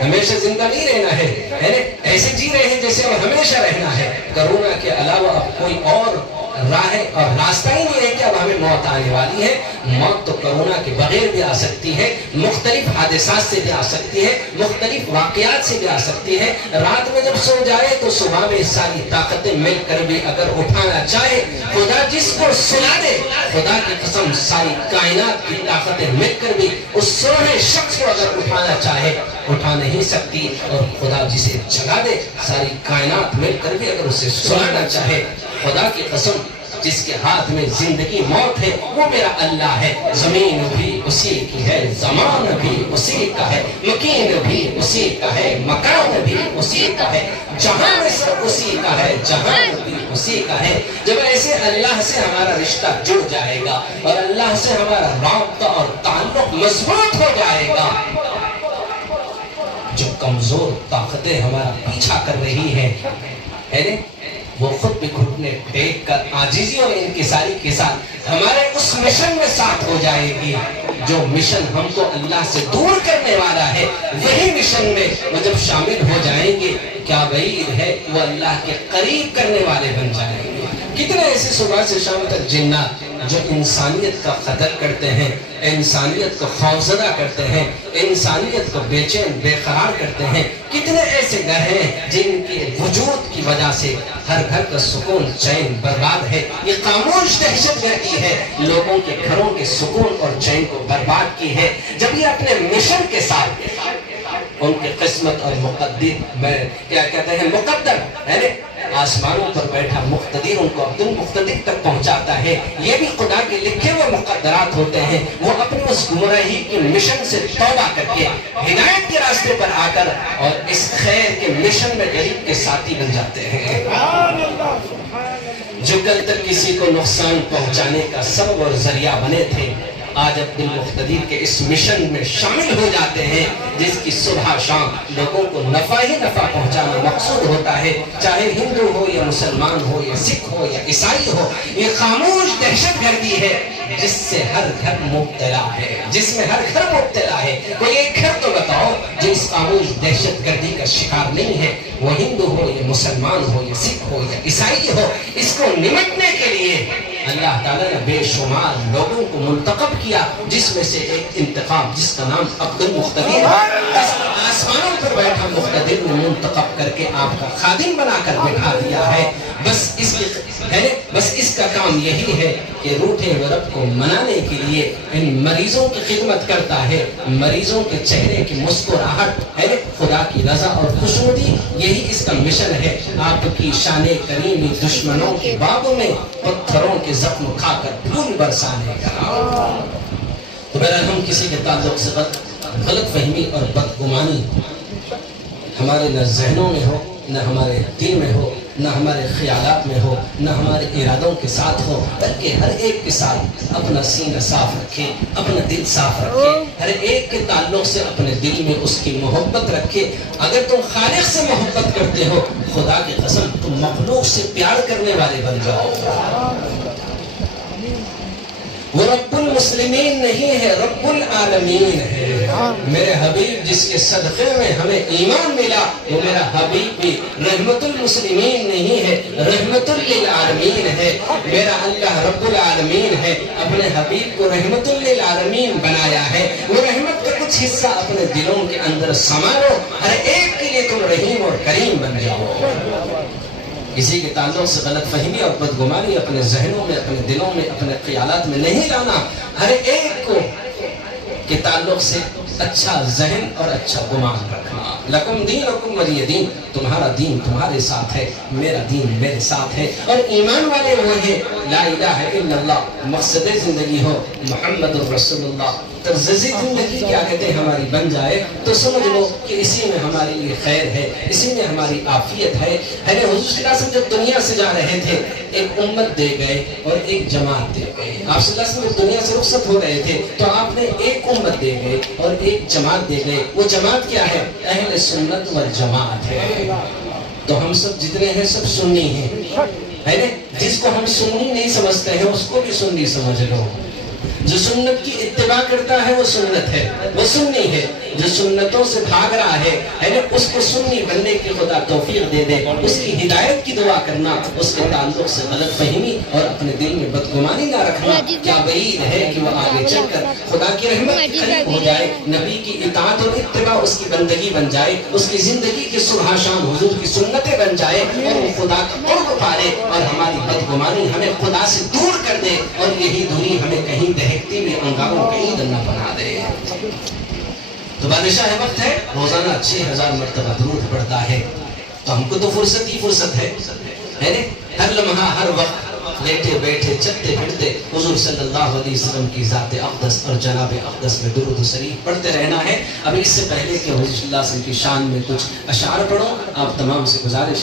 ہمیشہ زندہ نہیں رہنا ہے ایسے جی رہے ہیں جیسے اب ہمیشہ رہنا ہے. کرونا کے علاوہ اب کوئی اور راہ اور راستہ ہی نہیں ہے کہ اب ہمیں موت آنے والی ہے. موت تو کرونا کے بغیر بھی آ سکتی ہے, مختلف حادثات سے بھی آ سکتی ہے, مختلف واقعات سے بھی آ سکتی ہے. رات میں جب سو جائے تو صبح میں ساری طاقتیں مل کر بھی اگر اٹھانا چاہے, خدا جس کو سلا دے, خدا کی قسم ساری کائنات کی طاقتیں مل کر بھی اس سونے شخص کو اگر اٹھانا چاہے اٹھا نہیں سکتی. اور خدا جسے جگا دے, ساری کائنات مل کر بھی اگر اسے سلانا چاہے, خدا کی قسم جس کے ہاتھ میں زندگی موت ہے وہ میرا اللہ ہے. زمین بھی اسی کی ہے, زمان بھی اسی کا ہے, مکین بھی اسی کا ہے, مکان بھی اسی کا ہے, جہان سب اسی کا ہے, جہان بھی اسی کا ہے. جب ایسے اللہ سے ہمارا رشتہ جڑ جائے گا اور اللہ سے ہمارا رابطہ اور تعلق مضبوط ہو جائے گا, جو کمزور طاقتیں ہمارا پیچھا کر رہی ہیں وہ خود بھی گھٹنے ٹیک کر عاجزی اور انکساری کے ساتھ ہمارے اس مشن میں ساتھ ہو جائے گی. جو مشن ہم کو اللہ سے دور کرنے والا ہے وہی مشن میں وہ جب شامل ہو جائیں گے, کیا بعید ہے وہ اللہ کے قریب کرنے والے بن جائیں گے. کتنے ایسے صبح سے شام تک جنات جو انسانیت کا قتل کرتے ہیں, انسانیت کو خوفزدہ کرتے ہیں, انسانیت کو بے چین بے قرار کرتے ہیں. کتنے ایسے گھر ہیں جن کے وجود کی وجہ سے ہر گھر کا سکون چین برباد ہے. یہ خاموش دہشت گردی ہے, لوگوں کے گھروں کے سکون اور چین کو برباد کی ہے. جب یہ اپنے مشن کے ساتھ ان کے قسمت اور مقدر میں کیا کہتے ہیں مقدر ہے آسمانوں پر بیٹھا مقتدر ان کو عبد المقتدر تک پہنچاتا ہے. یہ بھی خدا کے لکھے ہوئے مقدرات ہوتے ہیں. وہ اپنی اس گمراہی کے مشن سے توبہ کر کے ہدایت کے راستے پر آ کر اور اس خیر کے مشن میں غریب کے ساتھی بن جاتے ہیں. جو کل تک کسی کو نقصان پہنچانے کا سبب اور ذریعہ بنے تھے, آج عبد المقتدر کے اس مشن میں شامل ہو جاتے ہیں جس کی صبح شام لوگوں کو نفع ہی نفع پہنچانا مقصود ہوتا ہے, چاہے ہندو ہو یا مسلمان ہو یا سکھ ہو یا عیسائی ہو. یہ خاموش دہشت گردی ہے جس سے ہر گھر مبتلا ہے, جس میں ہر گھر مبتلا ہے. کوئی ایک گھر تو بتاؤ جو اس خاموش دہشت گردی کا شکار نہیں ہے, وہ ہندو ہو یا مسلمان ہو یا سکھ ہو یا عیسائی ہو. اس کو نمٹنے کے لیے اللہ تعالیٰ نے بے شمار لوگوں کو منتخب کیا, جس میں سے ایک انتخاب جس کا نام عبد المقتدر ہے, آسمانوں پر بیٹھا مقتدر نے منتخب کر کے آپ کا خادم بنا کر بٹھا دیا ہے. بس اس کا کام یہی ہے کہ روٹھے رب کو منانے کے لیے ان مریضوں کی خدمت کرتا ہے. مریضوں کے چہرے کی مسکراہٹ ہے خدا کی رضا اور خوشنودی, یہی اس کا مشن ہے. آپ کی شان کریمی دشمنوں کے بابوں میں پتھروں کے زخم کھا کر پھول برسانے کا. تو بہرحال ہم کسی کے تعلق سے غلط فہمی اور بدگمانی ہمارے نہ ذہنوں میں ہو, نہ ہمارے دل میں ہو, نہ ہمارے خیالات میں ہو, نہ ہمارے ارادوں کے ساتھ ہو, بلکہ ہر ایک کے ساتھ اپنا سینہ صاف رکھے, اپنا دل صاف رکھے, ہر ایک کے تعلق سے اپنے دل میں اس کی محبت رکھے. اگر تم خالق سے محبت کرتے ہو, خدا کی قسم تم مخلوق سے پیار کرنے والے بن جاؤ. وہ رب المسلمین نہیں ہے, رب العالمین ہے. میرے حبیب جس کے صدقے میں ہمیں ایمان ملا, وہ میرا حبیب بھی رحمت المسلمین نہیں ہے, رحمت للعالمین ہے. میرا اللہ رب العالمین ہے, اپنے حبیب کو رحمت للعالمین بنایا ہے. وہ رحمت کا کچھ حصہ اپنے دلوں کے اندر سمارو, ہر ایک کے لیے تم رحیم اور کریم بن جاؤ. کسی کے تعلق سے غلط فہمی اور بدگمانی اپنے ذہنوں میں, اپنے دلوں میں, اپنے خیالات میں نہیں لانا. ہر ایک کو کے تعلق سے اچھا ذہن اور اچھا گمان رکھنا. لکم دینکم ولی دین, تمہارا دین تمہارے ساتھ ہے, میرا دین میرے ساتھ ہے. اور ایمان والے وہ ہیں لا الہ الا اللہ, مقصد زندگی ہو محمد رسول اللہ. ترزی زندگی کیا کہتے ہیں ہماری بن جائے تو سمجھ لو کہ اسی میں ہمارے لیے خیر ہے, اسی میں ہماری عافیت ہے. حضور صلی اللہ علیہ وسلم جب دنیا سے جا رہے تھے ایک امت دے گئے اور ایک جماعت دے گئے. آپ صلی اللہ علیہ وسلم دنیا سے رخصت ہو رہے تھے تو آپ نے ایک امت دے گئے اور ایک جماعت دے گئے. وہ جماعت کیا ہے؟ اہل سنت والجماعت ہے. تو ہم سب جتنے ہیں سب سنی ہیں, ہے نا. جس کو ہم سنی نہیں سمجھتے ہیں اس کو بھی سنی سمجھ لو. جو سنت کی اتباع کرتا ہے وہ سنت ہے، وہ سنی ہے۔ جو سنتوں سے بھاگ رہا ہے نا، اس کو سنی بننے کی خدا توفیق دے دے۔ اس کی ہدایت کی دعا کرنا، اس کے تعلق سے غلط فہمی اور اپنے دل میں بدگمانی نہ رکھنا۔ کیا بعید ہے کہ وہ آگے چل کر خدا کی رحمت کے قریب ہو جائے، نبی کی اطاعت اور اتباع اس کی بندگی بن جائے، اس کی زندگی کی صبح شام حضور کی سنتیں بن جائے، اور وہ خدا کا قرب پالے اور ہماری بدگمانی ہمیں خدا سے دور کر دے، اور یہی دوری ہمیں کہیں دہکتی ہوئی انگاروں کا ایندھن نہ بنا دے۔ تو بادشاہ وقت ہے، روزانہ 6000 مرتبہ درود پڑھتا ہے، تو ہم کو تو فرصت ہی فرصت ہے نا؟ ہر لمحہ ہر وقت لیٹے بیٹھے چلتے پھرتے حضور صلی اللہ علیہ وسلم کی ذات اقدس اور جناب اقدس میں درود و شریف پڑھتے رہنا ہے۔ اب اس سے پہلے کہ حضور صلی اللہ علیہ وسلم کی شان میں کچھ اشعار پڑھوں، آپ تمام سے گزارش